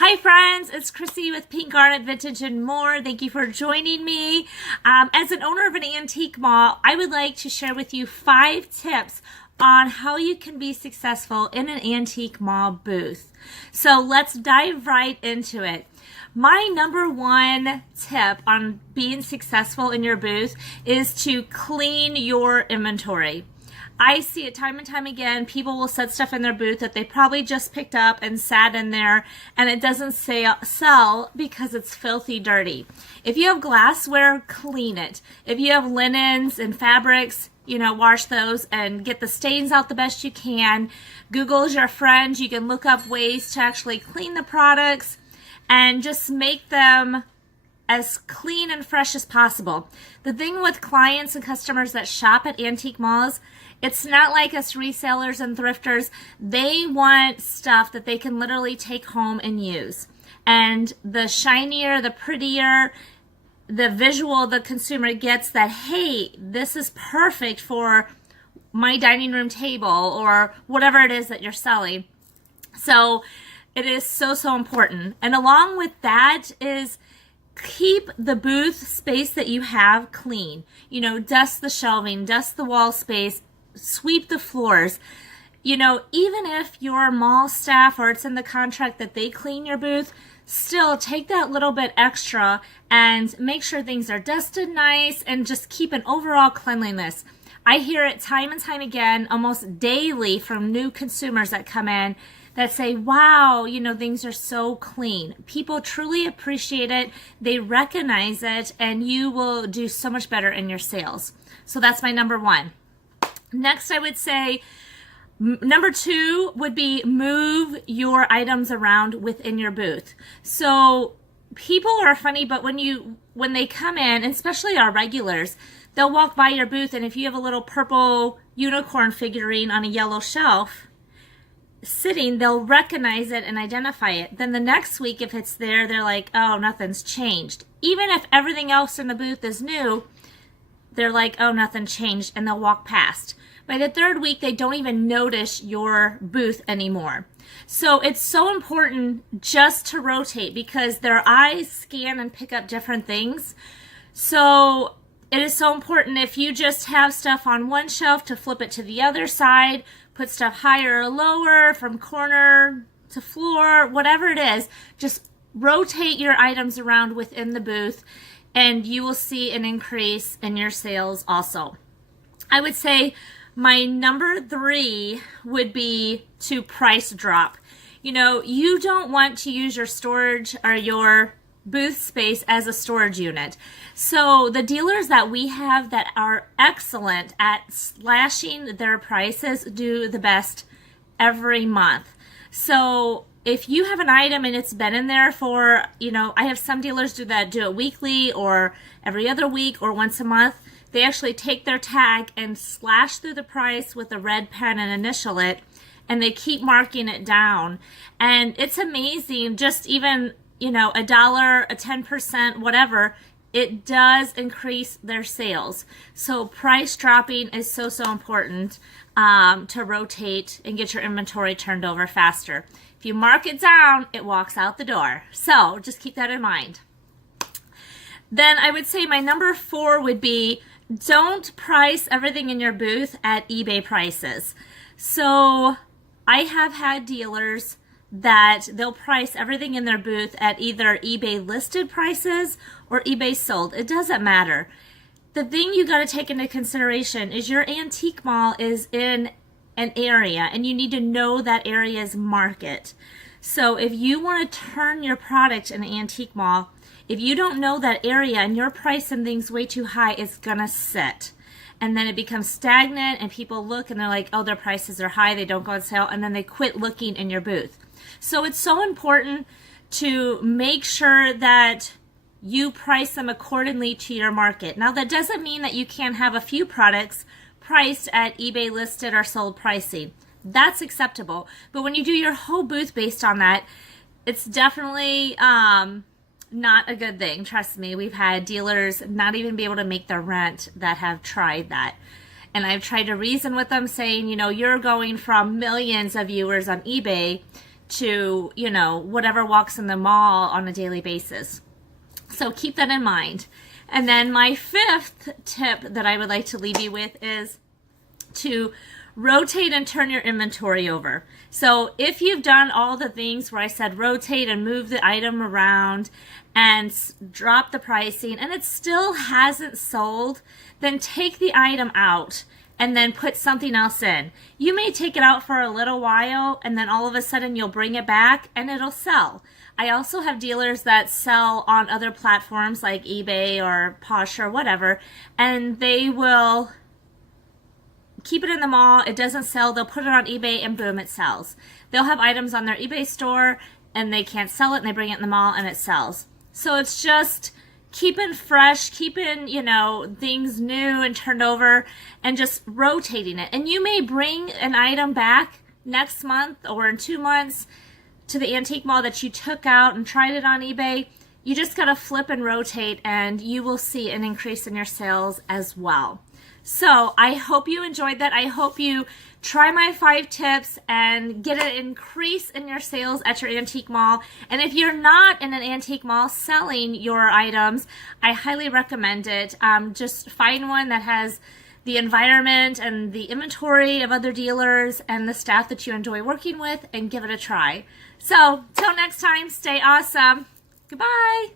Hi friends, it's Chrissy with Pink Garnet Vintage and More. Thank you for joining me. As an owner of an antique mall, I would like to share with you 5 tips on how you can be successful in an antique mall booth. So let's dive right into it. My number 1 tip on being successful in your booth is to clean your inventory. I see it time and time again. People will set stuff in their booth that they probably just picked up and sat in there, and it doesn't sell because it's filthy dirty. If you have glassware, clean it. If you have linens and fabrics, wash those and get the stains out the best you can. Google's your friend. You can look up ways to actually clean the products and just make them as clean and fresh as possible. The thing with clients and customers that shop at antique malls, it's not like us resellers and thrifters. They want stuff that they can literally take home and use. And the shinier, the prettier, the visual the consumer gets that, hey, this is perfect for my dining room table or whatever it is that you're selling. So it is so important. And along with that is keep the booth space that you have clean. Dust the shelving, dust the wall space, sweep the floors. Even if your mall staff or it's in the contract that they clean your booth, still take that little bit extra and make sure things are dusted nice and just keep an overall cleanliness. I hear it time and time again, almost daily, from new consumers that come in that say, wow, things are so clean. People truly appreciate it. They recognize it, and you will do so much better in your sales. So that's my number 1. Next, I would say number 2 would be move your items around within your booth. So people are funny, but when they come in, especially our regulars, they'll walk by your booth, and if you have a little purple unicorn figurine on a yellow shelf sitting, they'll recognize it and identify it. Then the next week, if it's there, they're like, oh, nothing's changed. Even if everything else in the booth is new, they're like, oh, nothing changed, and they'll walk past. By the 3rd week, they don't even notice your booth anymore. So it's so important just to rotate because their eyes scan and pick up different things. So it is so important if you just have stuff on one shelf to flip it to the other side, put stuff higher or lower, from corner to floor, whatever it is, just rotate your items around within the booth and you will see an increase in your sales also. I would say my number 3 would be to price drop. You don't want to use your storage or your booth space as a storage unit. So the dealers that we have that are excellent at slashing their prices do the best every month. So if you have an item and it's been in there for, I have some dealers do it weekly or every other week or once a month. They actually take their tag and slash through the price with a red pen and initial it, and they keep marking it down. And it's amazing, just even, $1, a 10%, whatever, it does increase their sales. So price dropping is so important to rotate and get your inventory turned over faster. If you mark it down, it walks out the door. So just keep that in mind. Then I would say my number 4 would be don't price everything in your booth at eBay prices. So I have had dealers that they'll price everything in their booth at either eBay listed prices or eBay sold. It doesn't matter. The thing you got to take into consideration is your antique mall is in an area and you need to know that area's market. So if you want to turn your product in an antique mall, if you don't know that area and you're pricing things way too high, it's going to sit. And then it becomes stagnant and people look and they're like, oh, their prices are high, they don't go on sale, and then they quit looking in your booth. So it's so important to make sure that you price them accordingly to your market. Now, that doesn't mean that you can't have a few products priced at eBay listed or sold pricing. That's acceptable. But when you do your whole booth based on that, it's definitely not a good thing. Trust me, we've had dealers not even be able to make their rent that have tried that. And I've tried to reason with them saying, you're going from millions of viewers on eBay to, you know, whatever walks in the mall on a daily basis. So keep that in mind. And then my fifth tip that I would like to leave you with is to rotate and turn your inventory over. So if you've done all the things where I said rotate and move the item around and drop the pricing and it still hasn't sold, then take the item out and then put something else in. You may take it out for a little while and then all of a sudden you'll bring it back and it'll sell. I also have dealers that sell on other platforms like eBay or Posh or whatever, and they will keep it in the mall, it doesn't sell, they'll put it on eBay and boom, it sells. They'll have items on their eBay store and they can't sell it and they bring it in the mall and it sells. So it's just keeping fresh, keeping, you know, things new and turned over and just rotating it. And you may bring an item back next month or in 2 months to the antique mall that you took out and tried it on eBay. You just got to flip and rotate and you will see an increase in your sales as well. So I hope you enjoyed that. I hope you try my 5 tips and get an increase in your sales at your antique mall. And if you're not in an antique mall selling your items, I highly recommend it. Just find one that has the environment and the inventory of other dealers and the staff that you enjoy working with and give it a try. So till next time, stay awesome. Goodbye.